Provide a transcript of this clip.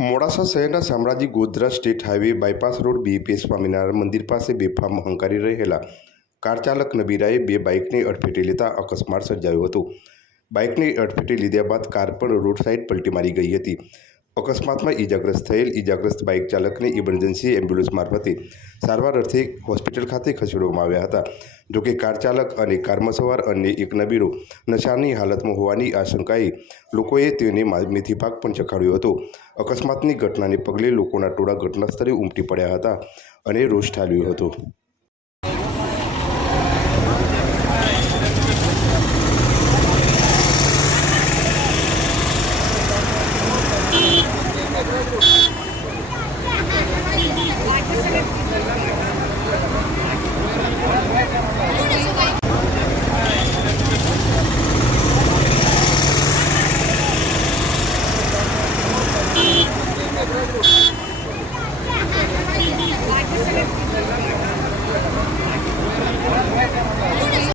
મોડાસા શહેરના Shamlaji Godhra state highway bypass road BPS Swaminarayan મંદિર પાસે બેફામ હંકારી રહેલા કાર ચાલક નબીરાએ બે બાઇકને અડફેટે લેતા અકસ્માત સર્જાયો હતો। બાઇકને અડફેટે લીધા બાદ કાર પણ રોડ સાઇડ પલટી મારી ગઈ હતી। અકસ્માતમાં ઇજાગ્રસ્ત થયેલ ઇજાગ્રસ્ત બાઇક ચાલકને ઇમરજન્સી એમ્બ્યુલન્સ મારફતે સારવાર અર્થે હોસ્પિટલ ખાતે ખસેડવામાં આવ્યા હતા। જોકે કાર ચાલક અને કારમાં સવાર અન્ય એક નબીરો નશાની હાલતમાં હોવાની આશંકાએ લોકોએ તેને મેથી પાક પણ ચખાડ્યો હતો। અકસ્માતની ઘટનાને પગલે લોકોના ટોળા ઘટના સ્થળે ઉમટી પડ્યા હતા અને રોષ ઠાલવ્યો હતો।